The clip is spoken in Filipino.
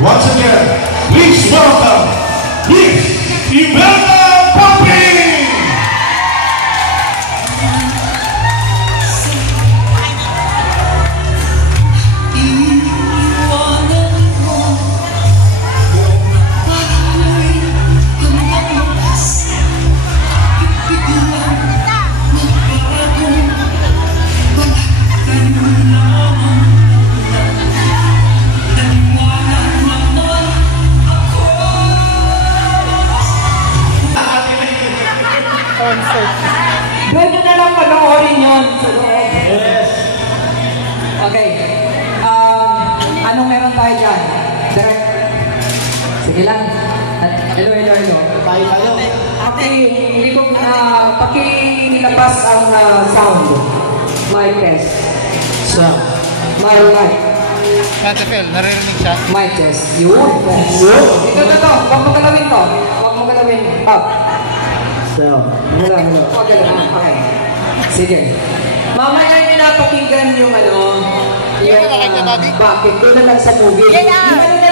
Once again, please welcome Miss Imelda Popping! Doon nyo na lang panoorin yun. Yes. Okay. Anong meron tayo dyan? Direct. Sige lang. Hello. Tayo. Ate, hindi ko pakilabas ang sound. Mic test. Sound. Mic. Ate Phil, naririnig siya. Mic test. Yun. Ito. Huwag mo galawin to. Huwag mo galawin. Up. Sound. Wala. Huwag galawin. Okay. Sige. Mamaya nyo napakinggan yung Yung nakakita, Bobby? bakit? Doon na lang sa movie. Yeah.